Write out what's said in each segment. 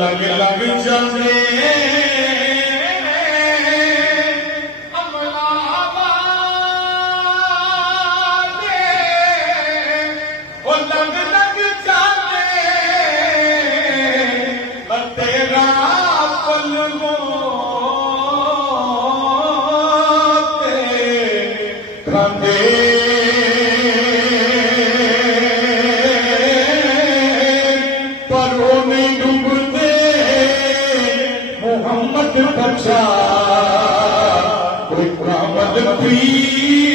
लग लग जाने लग लग जाने तेरा पल खांदे पर वो नहीं डूबते मोहम्मद बचा कोई कामद पीर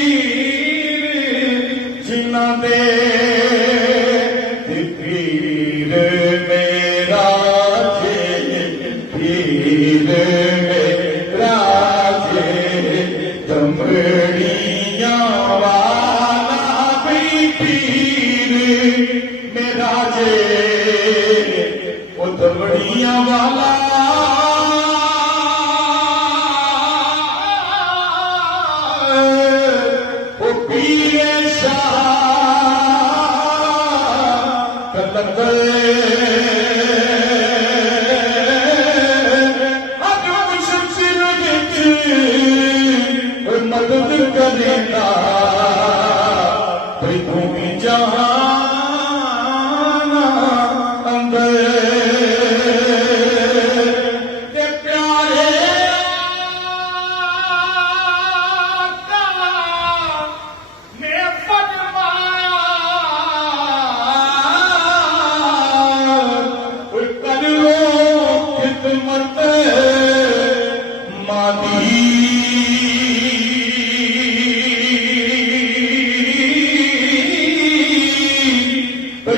जिन्ना दे पीर मेरा पीर मेरा दमड़िया वाला भी पीर मेरा जे वो दमड़िया वाला वो पीर शाह कलंदर मदद करेगा कोई भूमि जहां अंदर ते प्यारे आका ने फरमाया कोई कर लो खिदमत मादी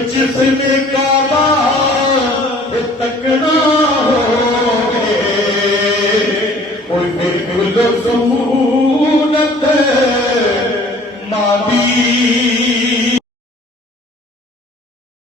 जिसने